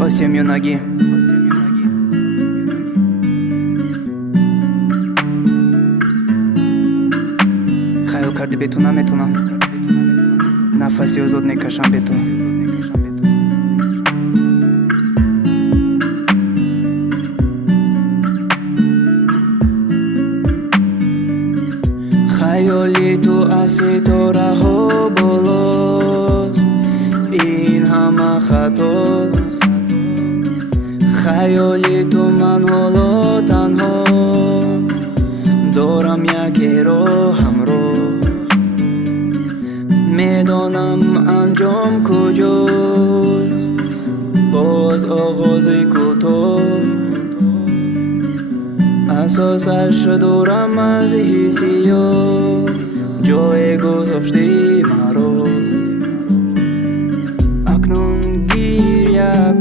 آسیمیونگی خیال کردی به تو نمیتونم نفسی آزاد نکشم به تو خیالی تو از ستاره ها بالاست این همه خطاست خیالی تو من حالا تنها دارم یکی راهم رو میدانم انجام کجاست باز آغاز کوتاه اساسش دارم از حسیات جای گذاشتی مرا اکنون گریه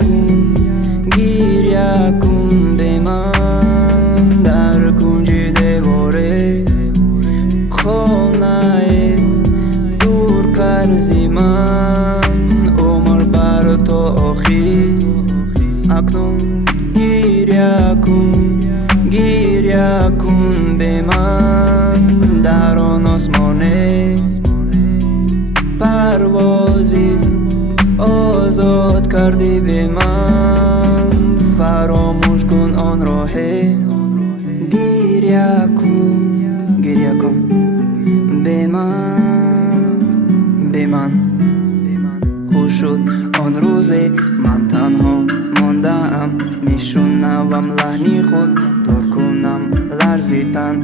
کن به من در کنج دیواره خانه دور کرزی من عمر بر تو آخر اکنون گریه کن به من در آن آسمانه پروازی آزاد کردی به من فراموش کن آن راه گریه کن به من خوش شد آن روز من تنها ماندم میشنوم لحنی خود دار کنم لرزیدن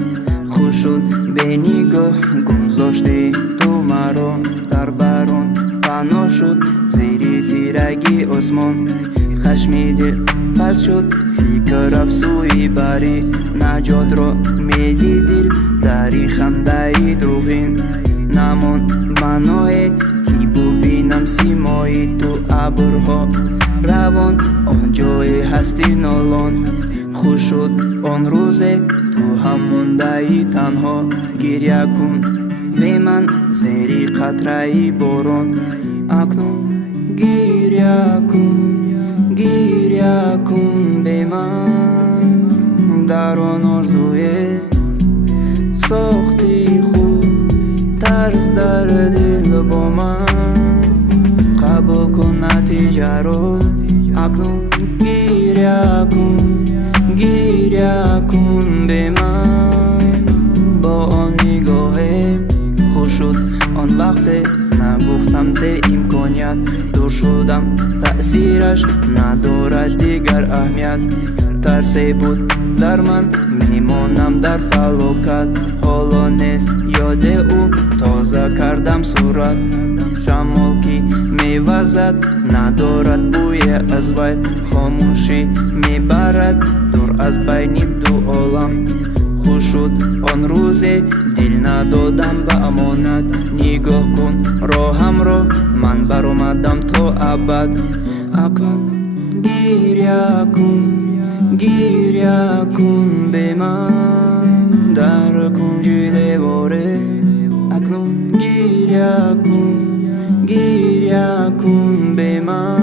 خوش شد به نگاه گذاشتی تو مرا در باران پناه شد زیر تیرگی آسمان خشمی دل پس شد فکر افسوی بری نجات را میدی دل دری خنده دروغین نمان منای کی ببینم سیمای تو ابرها روان آنجای هستی نالان خوش شد آن روز تو هم مانده تنها گریه کن به من زیر قطره باران اکنون گریه کن به من در آن آرزوی ساختی خود ترس در دل با من قبول کن نتیجه رو اکنون گریه کن به من با آن نگاه خوش شد آن وقت نگفتم ده امکانیت دور شدم تأثیرش ندارد دیگر اهمیت ترسی بود در من میمانم در فلاکت حالا نیست یاد او تازه کردم صورت شمال کی میوزد ندارد بوی از بین خاموشی میبرد دور از بین دو عالم خوش شد آن روز دل ندادم به امانت نگاه کن راهم را من برآمدم تا ابد اکنون گریه کن به من در کنج دیواره اکنون گریه کن به من